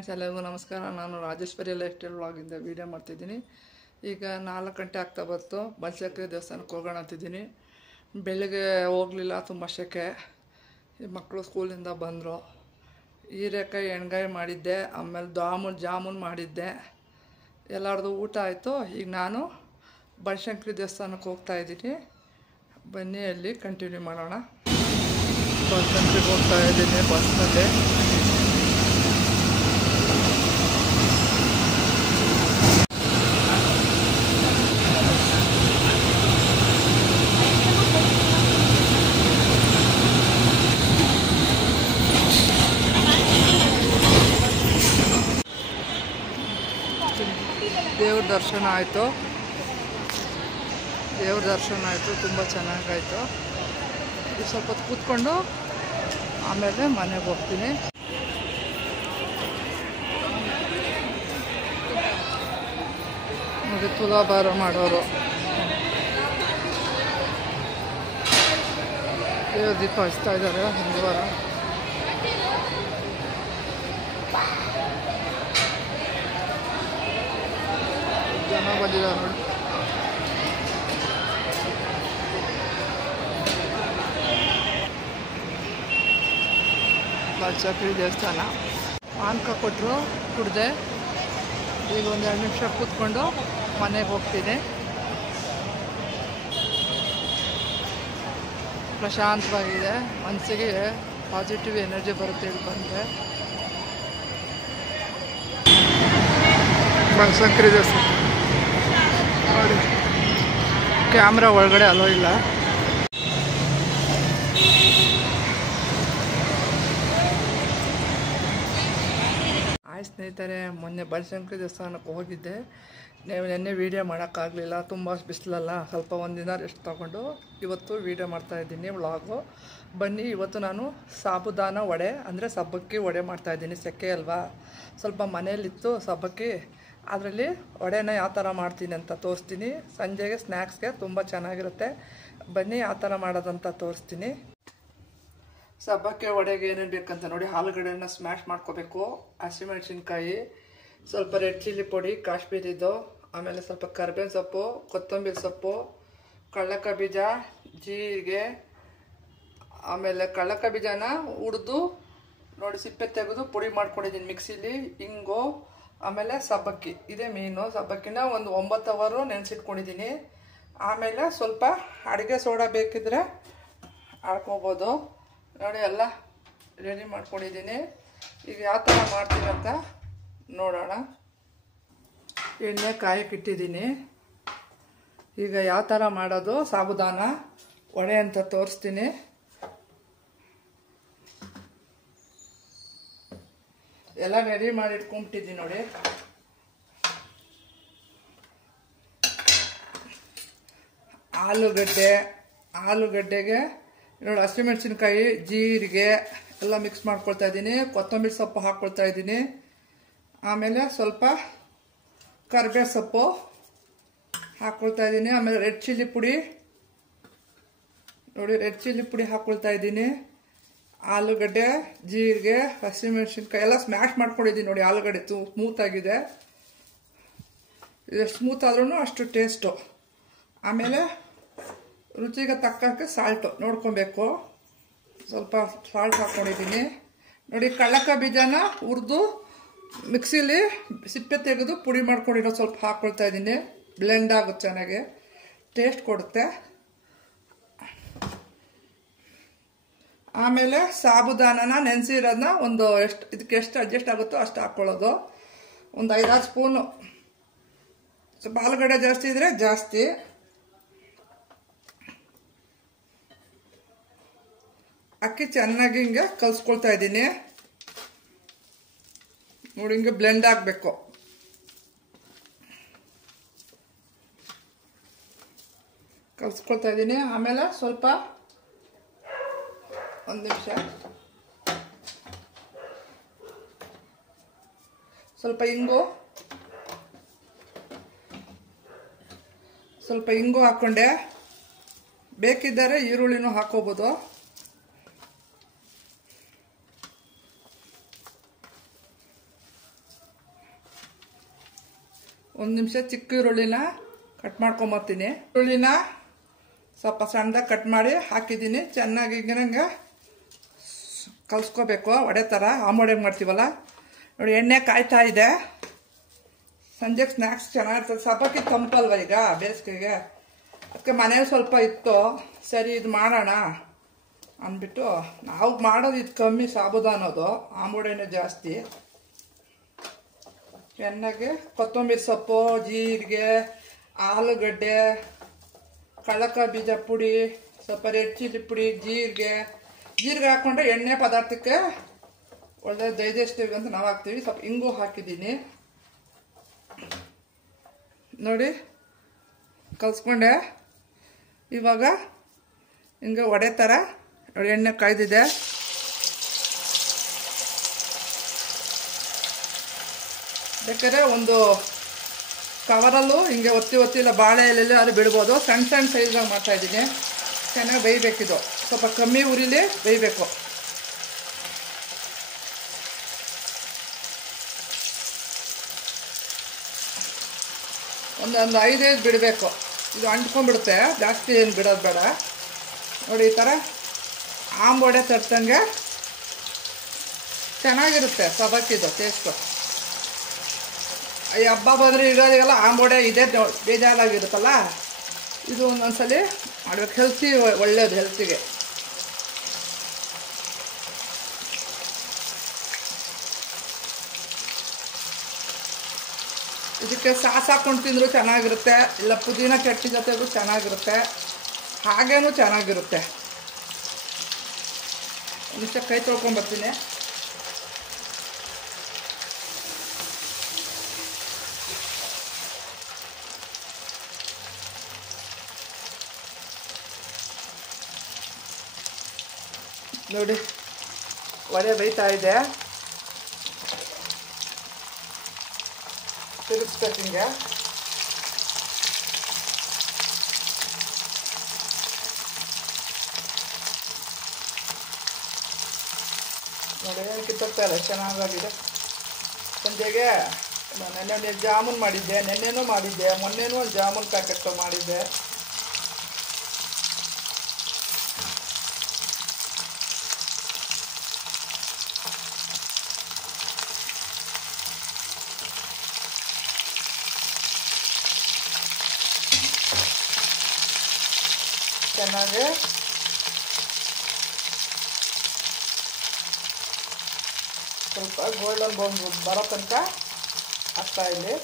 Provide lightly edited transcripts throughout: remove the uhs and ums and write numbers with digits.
Friends, ಎಲ್ಲರಿಗೂ ನಮಸ್ಕಾರ. ನಾನು ರಾಜೇಶ್ವರಿ ಲೈಫ್ ಸ್ಟೈಲ್ ವ್ಲಾಗಿಂದ ವೀಡಿಯೋ ಮಾಡ್ತಿದ್ದೀನಿ. ಈಗ 4 ಗಂಟೆ ಆಗ್ತಾ ಬಂತು. ಬನಶಂಕರಿ ದೇವಸ್ಥಾನಕ್ಕೆ ಹೋಗೋಣ ಅಂತಿದ್ದೀನಿ. ಬೆಳಗ್ಗೆ ಹೋಗಲಿಲ್ಲ, ತುಂಬ ಸೆಕೆ. ಮಕ್ಕಳು ಸ್ಕೂಲಿಂದ ಬಂದರು. ಹೀರೆಕಾಯಿ ಎಣ್ಗಾಯಿ ಮಾಡಿದ್ದೆ, ಆಮೇಲೆ ಜಾಮೂನ್ ಮಾಡಿದ್ದೆ. ಎಲ್ಲರದು ಊಟ ಆಯಿತು. ಈಗ ನಾನು ಬನಶಂಕರಿ ದೇವಸ್ಥಾನಕ್ಕೆ ಹೋಗ್ತಾಯಿದ್ದೀನಿ. ಬನ್ನಿ, ಅಲ್ಲಿ ಕಂಟಿನ್ಯೂ ಮಾಡೋಣ. ಬನಶಂಕರಿಗೆ ಹೋಗ್ತಾ ಇದ್ದೀನಿ ಬಸ್ನಲ್ಲಿ. ದೇವ್ರ ದರ್ಶನ ಆಯಿತು. ತುಂಬ ಚೆನ್ನಾಗಾಯಿತು. ಈಗ ಸ್ವಲ್ಪ ಹೊತ್ತು ಕೂತ್ಕೊಂಡು ಆಮೇಲೆ ಮನೆಗೆ ಹೋಗ್ತೀನಿ. ನೋಡಿ, ತುಲಾಭಾರ ಮಾಡೋರು. ದೇವ್ರ ದೀಪ ಹಚ್ತಾ ಇದ್ದಾರೆ ಮಂಗಳವಾರ. ಜನ ಬಂದಿದ್ದಾರೆ ನೋಡಿ. ಬನಶಂಕರಿ ದೇವಸ್ಥಾನ. ಪಾನಕ ಕೊಟ್ಟರು, ಕುಡಿದೆ. ಈಗ ಒಂದು 2 ನಿಮಿಷ ಕೂತ್ಕೊಂಡು ಮನೆಗೆ ಹೋಗ್ತೀನಿ. ಪ್ರಶಾಂತವಾಗಿದೆ, ಮನಸ್ಸಿಗೆ ಪಾಸಿಟಿವ್ ಎನರ್ಜಿ ಬರುತ್ತೆ ಇಲ್ಲಿ ಬಂದರೆ. ಬನಶಂಕರಿ ದೇವಸ್ಥಾನ ನೋಡಿ, ಕ್ಯಾಮ್ರಾ ಒಳಗಡೆ ಅಲೋ ಇಲ್ಲ. ಸ್ನೇಹಿತರೆ, ಮೊನ್ನೆ ಬನಶಂಕರಿ ದೇವಸ್ಥಾನಕ್ಕೆ ಹೋಗಿದ್ದೆ. ನೆನ್ನೆ ವೀಡಿಯೋ ಮಾಡೋಕ್ಕಾಗಲಿಲ್ಲ, ತುಂಬ ಬಿಸಿಲಲ್ಲ. ಸ್ವಲ್ಪ ಒಂದಿನ ರೆಸ್ಟ್ ತೊಗೊಂಡು ಇವತ್ತು ವೀಡಿಯೋ ಮಾಡ್ತಾಯಿದ್ದೀನಿ, ವ್ಲಾಗು. ಬನ್ನಿ, ಇವತ್ತು ನಾನು ಸಾಬುದಾನ ವಡೆ ಅಂದರೆ ಸಬ್ಬಕ್ಕಿ ವಡೆ ಮಾಡ್ತಾಯಿದ್ದೀನಿ. ಸೆಕೆ ಅಲ್ವಾ, ಸ್ವಲ್ಪ ಮನೇಲಿತ್ತು ಸಬ್ಬಕ್ಕಿ. ಅದರಲ್ಲಿ ವಡೆನ ಯಾವ ಥರ ಮಾಡ್ತೀನಿ ಅಂತ ತೋರಿಸ್ತೀನಿ. ಸಂಜೆಗೆ ಸ್ನ್ಯಾಕ್ಸ್ಗೆ ತುಂಬ ಚೆನ್ನಾಗಿರುತ್ತೆ. ಬನ್ನಿ, ಯಾವ ಥರ ಮಾಡೋದಂತ ತೋರಿಸ್ತೀನಿ. ಸಬ್ಬಕ್ಕಿ ವಡೆಗೆ ಏನೇನು ಬೇಕಂತ ನೋಡಿ. ಆಲೂಗಡ್ಡೆನ ಸ್ಮ್ಯಾಶ್ ಮಾಡ್ಕೋಬೇಕು, ಹಸಿಮೆಣಸಿನ್ಕಾಯಿ, ಸ್ವಲ್ಪ ರೆಡ್ ಚಿಲ್ಲಿ ಪುಡಿ ಕಾಶ್ಮೀರಿದು, ಆಮೇಲೆ ಸ್ವಲ್ಪ ಕರಿಬೇವಿನ ಸೊಪ್ಪು, ಕೊತ್ತಂಬರಿ ಸೊಪ್ಪು, ಕಡಲೆಕಾಯಿ ಬೀಜ, ಜೀರಿಗೆ, ಆಮೇಲೆ ಕಡಲೆಕಾಯಿ ಬೀಜನ ಹುರಿದು ನೋಡಿ ಸಿಪ್ಪೆ ತೆಗೆದು ಪುಡಿ ಮಾಡ್ಕೊಂಡಿದ್ದೀನಿ ಮಿಕ್ಸಿಲಿ. ಹಿಂಗು, ಆಮೇಲೆ ಸಬ್ಬಕ್ಕಿ, ಇದೇ ಮೀನು. ಸಬ್ಬಕ್ಕಿನ ಒಂದು 9 ಅವರ್ ನೆನೆಸಿಟ್ಕೊಂಡಿದ್ದೀನಿ. ಆಮೇಲೆ ಸ್ವಲ್ಪ ಅಡುಗೆ ಸೋಡಾ ಬೇಕಿದ್ರೆ ಹಾಕ್ಕೋಬೋದು. ನೋಡಿ, ಎಲ್ಲ ರೆಡಿ ಮಾಡ್ಕೊಂಡಿದ್ದೀನಿ. ಈಗ ಯಾವ ಥರ ಮಾಡ್ತೀನಿ ಅಂತ ನೋಡೋಣ. ಎಣ್ಣೆ ಕಾಯಕ್ಕೆ ಇಟ್ಟಿದ್ದೀನಿ. ಈಗ ಯಾವ ಥರ ಮಾಡೋದು ಸಾಬುದಾನ ವಡೆ ಅಂತ ತೋರಿಸ್ತೀನಿ. ಎಲ್ಲ ರೆಡಿ ಮಾಡಿ ಇಟ್ಕೊಂಡ್ಬಿಟ್ಟಿದ್ದೀನಿ ನೋಡಿ. ಆಲೂಗಡ್ಡೆಗೆ ನೋಡಿ ಹಸಿಮೆಣಸಿನ್ಕಾಯಿ, ಜೀರಿಗೆ ಎಲ್ಲ ಮಿಕ್ಸ್ ಮಾಡ್ಕೊಳ್ತಾ ಇದ್ದೀನಿ. ಕೊತ್ತಂಬರಿ ಸೊಪ್ಪು ಹಾಕ್ಕೊಳ್ತಾ ಇದ್ದೀನಿ. ಆಮೇಲೆ ಸ್ವಲ್ಪ ಕರಿಬೇವು ಸೊಪ್ಪು ಹಾಕ್ಕೊಳ್ತಾ ಇದ್ದೀನಿ. ಆಮೇಲೆ ರೆಡ್ ಚಿಲ್ಲಿ ಪುಡಿ ನೋಡಿ, ರೆಡ್ ಚಿಲ್ಲಿ ಪುಡಿ ಹಾಕ್ಕೊಳ್ತಾ ಇದ್ದೀನಿ. ಆಲೂಗಡ್ಡೆ, ಜೀರಿಗೆ, ಹಸಿಮೆಣಸಿನ್ಕಾಯಿ ಎಲ್ಲ ಸ್ಮ್ಯಾಶ್ ಮಾಡ್ಕೊಂಡಿದ್ದೀನಿ ನೋಡಿ. ಆಲೂಗಡ್ಡೆ ಸ್ಮೂತಾಗಿದೆ. ಎಷ್ಟು ಸ್ಮೂತ್ ಆದ್ರೂ ಅಷ್ಟು ಟೇಸ್ಟು. ಆಮೇಲೆ ರುಚಿಗೆ ತಕ್ಕಂತೆ ಸಾಲ್ಟು ನೋಡ್ಕೊಬೇಕು. ಸ್ವಲ್ಪ ಸಾಲ್ಟ್ ಹಾಕ್ಕೊಂಡಿದ್ದೀನಿ ನೋಡಿ. ಕಡಲೆಕಾಯಿ ಬೀಜನ ಹುರಿದು ಮಿಕ್ಸಿಲಿ ಸಿಪ್ಪೆ ತೆಗೆದು ಪುಡಿ ಮಾಡ್ಕೊಂಡಿರೋ ಸ್ವಲ್ಪ ಹಾಕ್ಕೊಳ್ತಾ ಇದ್ದೀನಿ. ಬ್ಲೆಂಡ್ ಆಗುತ್ತೆ, ಚೆನ್ನಾಗಿ ಟೇಸ್ಟ್ ಕೊಡುತ್ತೆ. ಆಮೇಲೆ ಸಾಬುದಾನನ ನೆನೆಸಿರೋದನ್ನ ಒಂದು ಇದಕ್ಕೆ ಎಷ್ಟು ಅಡ್ಜಸ್ಟ್ ಆಗುತ್ತೋ ಅಷ್ಟು ಹಾಕ್ಕೊಳ್ಳೋದು. ಒಂದು 5-6 ಸ್ಪೂನು. ಸ್ವಲ್ಪ ಆಲೂಗಡ್ಡೆ ಜಾಸ್ತಿ ಇದ್ರೆ ಜಾಸ್ತಿ. ಅಕ್ಕಿ ಚೆನ್ನಾಗಿ ಹಿಂಗೆ ಕಲಿಸ್ಕೊಳ್ತಾ ಇದ್ದೀನಿ ನೋಡಿ. ಹಿಂಗೆ ಬ್ಲೆಂಡ್ ಆಗಬೇಕು. ಕಲಿಸ್ಕೊಳ್ತಾ ಇದ್ದೀನಿ. ಆಮೇಲೆ ಸ್ವಲ್ಪ 1 ನಿಮಿಷ ಸ್ವಲ್ಪ ಇಂಗು ಹಾಕ್ಕೊಂಡೆ. ಬೇಕಿದ್ದರೆ ಈರುಳ್ಳಿನೂ ಹಾಕೋಬೋದು. ಒಂದು ನಿಮಿಷ ಚಿಕ್ಕ ಈರುಳ್ಳಿನ ಕಟ್ ಮಾಡ್ಕೊಂಬರ್ತೀನಿ. ಈರುಳ್ಳಿನ ಸ್ವಲ್ಪ ಸಣ್ಣದಾಗಿ ಕಟ್ ಮಾಡಿ ಹಾಕಿದ್ದೀನಿ. ಚೆನ್ನಾಗಿ ಹಿಂಗೆ ಕಲಿಸ್ಕೋಬೇಕು, ಒಡೆ ಥರ ಆಮೂಡೆ ಮಾಡ್ತೀವಲ್ಲ ನೋಡಿ. ಎಣ್ಣೆ ಕಾಯ್ತಾ ಇದೆ. ಸಂಜೆಗೆ ಸ್ನ್ಯಾಕ್ಸ್ ಚೆನ್ನಾಗಿರ್ತದೆ. ಸಬ್ಬಕ್ಕಿ ತಂಪಲ್ವ ಈಗ ಬೇಸಿಗೆಗೆ, ಅದಕ್ಕೆ ಮನೇಲಿ ಸ್ವಲ್ಪ ಇತ್ತು. ಸರಿ ಇದು ಮಾಡೋಣ ಅಂದ್ಬಿಟ್ಟು ನಾವು ಮಾಡೋದು ಇದು ಕಮ್ಮಿ, ಸಾಬುದಾನದು ಆಮೂಡೆನೇ ಜಾಸ್ತಿ. ಚೆನ್ನಾಗಿ ಕೊತ್ತಂಬರಿ ಸೊಪ್ಪು, ಜೀರಿಗೆ, ಆಲೂಗಡ್ಡೆ, ಕಳಕ ಬೀಜ ಪುಡಿ, ಸ್ವಲ್ಪ ರೆಡ್ ಚಿಲ್ಲಿ ಪುಡಿ, ಜೀರಿಗೆ ಹಾಕ್ಕೊಂಡ್ರೆ ಎಣ್ಣೆ ಪದಾರ್ಥಕ್ಕೆ ಒಳ್ಳೆ ಡೈಜೆಸ್ಟಿವ್ ಅಂತ ನಾವು ಹಾಕ್ತೀವಿ. ಸ್ವಲ್ಪ ಇಂಗು ಹಾಕಿದ್ದೀನಿ ನೋಡಿ, ಕಲಿಸ್ಕೊಂಡೆ. ಇವಾಗ ಹಿಂಗೆ ಒಡೆ ಥರ ನೋಡಿ ಎಣ್ಣೆ ಕಾಯ್ದಿದೆ. ಬೇಕಾದ್ರೆ ಒಂದು ಕವರಲ್ಲೂ ಹಿಂಗೆ ಒತ್ತಿ ಇಲ್ಲ ಬಾಳೆ ಎಲೆಯಲ್ಲಿ ಅದು ಬಿಡ್ಬೋದು. ಸಣ್ಣ ಸೈಜ್ದಾಗ ಮಾಡ್ತಾಯಿದ್ದೀನಿ. ಚೆನ್ನಾಗಿ ಬೇಯಬೇಕಿದು, ಸ್ವಲ್ಪ ಕಮ್ಮಿ ಉರಿಲಿ ಬೇಯಬೇಕು. ಒಂದು 5 ಬಿಡಬೇಕು. ಇದು ಅಂಟ್ಕೊಂಡ್ಬಿಡುತ್ತೆ, ಜಾಸ್ತಿ ಏನು ಬಿಡೋದು ಬೇಡ ನೋಡಿ. ಈ ಥರ ಆಂಬೋಡೆ ತರ್ತಂಗೆ ಚೆನ್ನಾಗಿರುತ್ತೆ ಸಬ್ಬಕ್ಕಿದು ಟೇಸ್ಟು. ಈ ಹಬ್ಬ ಬಂದರೆ ಇರೋದಿಗೆಲ್ಲ ಆಂಬೋಡೆ ಇದೇ ಬೇಜಾರಾಗಿರುತ್ತಲ್ಲ, ಇದು ಒಂದೊಂದ್ಸಲಿ ಮಾಡ್ಬೇಕು. ಹೆಲ್ತಿ, ಒಳ್ಳೆಯದು ಹೆಲ್ತಿಗೆ. ಇದಕ್ಕೆ ಸಾಸ್ ಹಾಕ್ಕೊಂಡು ತಿಂದರೂ ಚೆನ್ನಾಗಿರುತ್ತೆ, ಇಲ್ಲ ಪುದೀನ ಚಟ್ನಿ ಜೊತೆಗೂ ಚೆನ್ನಾಗಿರುತ್ತೆ, ಹಾಗೇನೂ ಚೆನ್ನಾಗಿರುತ್ತೆ. ಒಂದು ನಿಮಿಷ ಕೈ ತೊಳ್ಕೊಂಬರ್ತೀನಿ. ನೋಡಿ ಒಡೆ ಬೇಯ್ತಾ ಇದೆ. ತಿರುಗಿಸ್ಬೇಕು ಹಿಂಗೆ. ನೋಡಿ ಕಿತ್ತೋಗ್ತಾರೆ, ಚೆನ್ನಾಗಾಗಿದೆ. ಸಂಜೆಗೆ ನೆನ್ನೆ ಜಾಮೂನ್ ಮಾಡಿದ್ದೆ, ನೆನ್ನೆನೂ ಮಾಡಿದ್ದೆ, ಮೊನ್ನೆನೂ ಒಂದು ಜಾಮೂನ್ ಪ್ಯಾಕೆಟ್ ಮಾಡಿದ್ದೆ. ಚೆನ್ನಾಗಿ ಸ್ವಲ್ಪ ಗೋಲ್ಡನ್ ಬ್ರೌನ್ ಬರೋ ತನಕ ಹಾಕ್ತಾ ಇಲ್ಲಿ.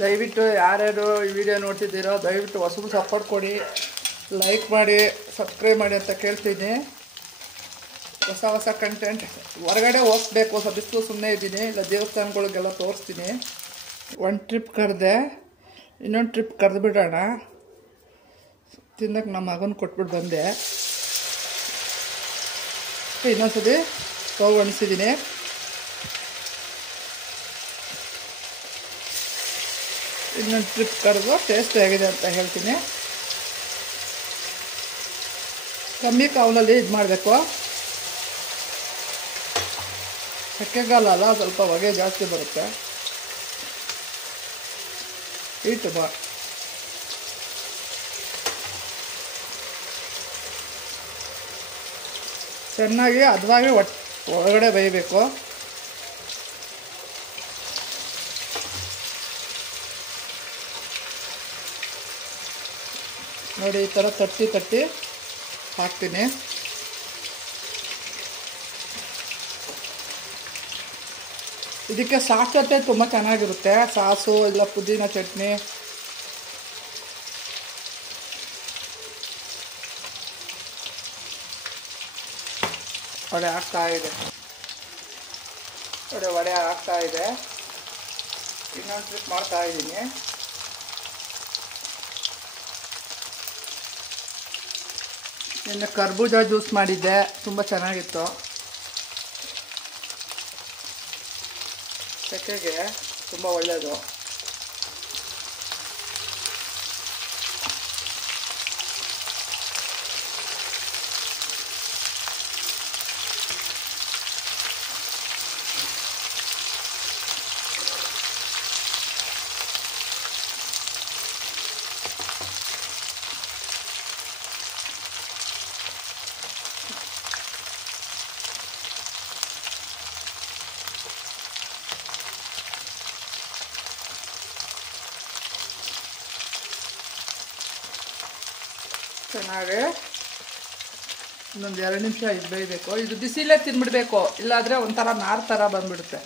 ದಯವಿಟ್ಟು ಯಾರ್ಯಾರು ಈ ವಿಡಿಯೋ ನೋಡ್ತಿದ್ದೀರೋ ದಯವಿಟ್ಟು ಹೊಸಬರು ಸಪೋರ್ಟ್ ಕೊಡಿ, ಲೈಕ್ ಮಾಡಿ, ಸಬ್ಸ್ಕ್ರೈಬ್ ಮಾಡಿ ಅಂತ ಕೇಳ್ತೀನಿ. ಹೊಸ ಕಂಟೆಂಟ್ ಹೊರಗಡೆ ಹೋಗ್ಬೇಕು, ಸ್ವಲ್ಪ ಬಿಸಿಲು ಸುಮ್ಮನೆ ಇದ್ದೀನಿ, ಇಲ್ಲ ದೇವಸ್ಥಾನಗಳಿಗೆಲ್ಲ ತೋರಿಸ್ತೀನಿ. ಒಂದು ಟ್ರಿಪ್ ಕರೆದೆ, ಇನ್ನೊಂದು ಟ್ರಿಪ್ ಕರೆದು ಬಿಡೋಣ ತಿನ್ನಕ್ಕೆ. ನಮ್ಮ ಮಗನ ಕೊಟ್ಬಿಟ್ಟು ಬಂದೆ. ಇನ್ನೊಂದ್ಸತಿ ಸ್ಟವ್ ಅಣಿಸಿದ್ದೀನಿ. ಇನ್ನೊಂದು ಟ್ರಿಪ್ ಕರೆದು ಟೇಸ್ಟ್ ಹೇಗಿದೆ ಅಂತ ಹೇಳ್ತೀನಿ. ಕಮ್ಮಿ ಕಾವಲಲ್ಲಿ ಇದು ಮಾಡಬೇಕು. ಚಕ್ಕೆಗಾಲ ಅಲ್ಲ, ಸ್ವಲ್ಪ ಹೊಗೆ ಜಾಸ್ತಿ ಬರುತ್ತೆ. ಹೀಟು ಚೆನ್ನಾಗಿ ಹದವಾಗಿ ಒಳಗಡೆ ಬೇಯಬೇಕು. ನೋಡಿ ಈ ಥರ ತಟ್ಟಿ ಹಾಕ್ತೀನಿ. ಇದಕ್ಕೆ ಸಾಸ್ ಜೊತೆ ತುಂಬ ಚೆನ್ನಾಗಿರುತ್ತೆ, ಸಾಸು ಇಲ್ಲ ಪುದೀನ ಚಟ್ನಿ. ವಡೆ ಆಗ್ತಾ ಇದೆ, ವಡೆ ಆಗ್ತಾ ಇದೆ. ಇನ್ನೊಂದು ಟ್ರಿಪ್ ಮಾಡ್ತಾ ಇದ್ದೀನಿ. ನಿನ್ನೆ ಕರ್ಬೂಜ ಜ್ಯೂಸ್ ಮಾಡಿದ್ದೆ, ತುಂಬ ಚೆನ್ನಾಗಿತ್ತು. ಸೆಕೆಗೆ ತುಂಬ ಒಳ್ಳೆಯದು. ಚೆನ್ನಾಗಿ ಇನ್ನೊಂದು 2 ನಿಮಿಷ ಇದು ಬೇಯಬೇಕು. ಇದು ಬಿಸಿಲೇ ತಿನ್ಬಿಡ್ಬೇಕು, ಇಲ್ಲಾಂದರೆ ಒಂಥರ ನಾರು ಥರ ಬಂದ್ಬಿಡುತ್ತೆ.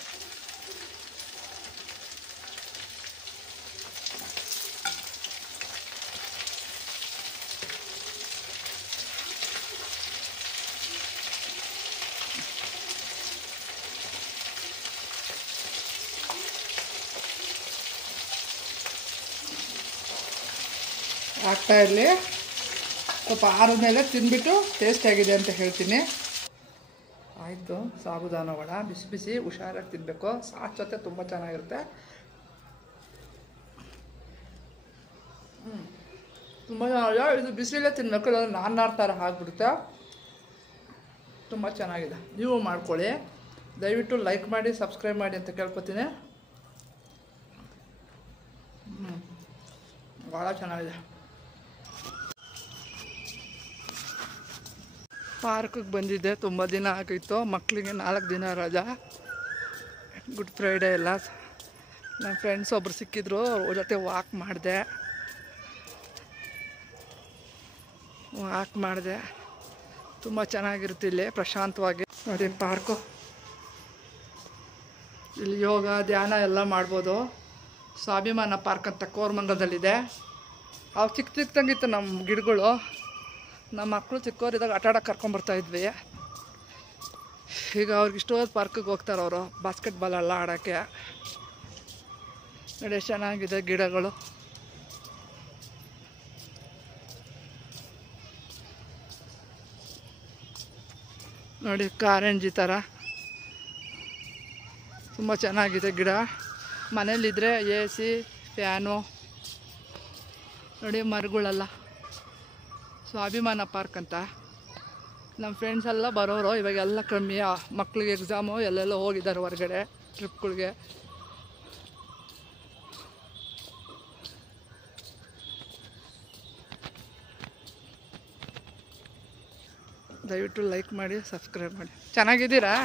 ಆಗ್ತಾ ಇರಲಿ, ಸ್ವಲ್ಪ ಆರಿದ ಮೇಲೆ ತಿಂದ್ಬಿಟ್ಟು ಟೇಸ್ಟ್ ಆಗಿದೆ ಅಂತ ಹೇಳ್ತೀನಿ. ಆಯಿತು, ಸಾಬುದಾನ ವಡ ಬಿಸಿ ಬಿಸಿ ಹುಷಾರಾಗಿ ತಿನ್ನಬೇಕು. ಸಾಸ್ ಜೊತೆ ತುಂಬ ಚೆನ್ನಾಗಿರುತ್ತೆ. ತುಂಬ ಇದು ಬಿಸಿಲೇ ತಿನ್ನಬೇಕು, ಇಲ್ಲಾಂದ್ರೆ ನಾರು ಥರ ಆಗಿಬಿಡುತ್ತೆ. ತುಂಬ ಚೆನ್ನಾಗಿದೆ, ನೀವು ಮಾಡ್ಕೊಳ್ಳಿ. ದಯವಿಟ್ಟು ಲೈಕ್ ಮಾಡಿ, ಸಬ್ಸ್ಕ್ರೈಬ್ ಮಾಡಿ ಅಂತ ಕೇಳ್ಕೊತೀನಿ. ಭಾಳ ಚೆನ್ನಾಗಿದೆ. ಪಾರ್ಕಿಗೆ ಬಂದಿದ್ದೆ, ತುಂಬ ದಿನ ಆಗಿತ್ತು. ಮಕ್ಕಳಿಗೆ 4 ದಿನ ರಜಾ, ಗುಡ್ ಫ್ರೈಡೇ ಎಲ್ಲ. ನನ್ನ ಫ್ರೆಂಡ್ಸ್ ಒಬ್ಬರು ಸಿಕ್ಕಿದ್ರು, ಅವ್ರ ಜೊತೆ ವಾಕ್ ಮಾಡಿದೆ. ತುಂಬ ಚೆನ್ನಾಗಿರುತ್ತೆ ಇಲ್ಲಿ, ಪ್ರಶಾಂತವಾಗಿ. ನೋಡಿ ಪಾರ್ಕು, ಇಲ್ಲಿ ಯೋಗ ಧ್ಯಾನ ಎಲ್ಲ ಮಾಡ್ಬೋದು. ಸ್ವಾಭಿಮಾನ ಪಾರ್ಕ್ ಅಂತ ಕೋರಮಂಗಲದಲ್ಲಿದೆ. ಅವು ಚಿಕ್ಕ ಚಿಕ್ಕದಂಗಿತ್ತು ನಮ್ಮ ಗಿಡಗಳು. ನಮ್ಮ ಮಕ್ಕಳು ಚಿಕ್ಕವರಿದ್ದಾಗ ಆಟ ಆಡೋಕೆ ಕರ್ಕೊಂಬರ್ತಾಯಿದ್ವಿ. ಈಗ ಅವ್ರಿಗೆ ಇಷ್ಟವಾದ ಪಾರ್ಕಿಗೆ ಹೋಗ್ತಾರೆ ಅವರು, ಬಾಸ್ಕೆಟ್ಬಾಲ್ ಎಲ್ಲ ಆಡೋಕ್ಕೆ. ನೋಡಿ ಚೆನ್ನಾಗಿದೆ ಗಿಡಗಳು. ನೋಡಿ ಕಾರಂಜಿ ಥರ ತುಂಬ ಚೆನ್ನಾಗಿದೆ ಗಿಡ. ಮನೇಲಿದ್ದರೆ AC, ಫ್ಯಾನು. ನೋಡಿ ಮರಗಳೆಲ್ಲ. ಸ್ವಾಭಿಮಾನ ಪಾರ್ಕ್ ಅಂತ. ನಮ್ಮ ಫ್ರೆಂಡ್ಸ್ ಎಲ್ಲ ಬರೋರು, ಇವಾಗೆಲ್ಲ ಕಮ್ಮಿ. ಮಕ್ಕಳಿಗೆ ಎಕ್ಸಾಮು, ಎಲ್ಲೆಲ್ಲ ಹೋಗಿದ್ದಾರೆ ಹೊರಗಡೆ ಟ್ರಿಪ್ಗಳಿಗೆ. ದಯವಿಟ್ಟು ಲೈಕ್ ಮಾಡಿ, ಸಬ್ಸ್ಕ್ರೈಬ್ ಮಾಡಿ. ಚೆನ್ನಾಗಿದ್ದೀರಾ?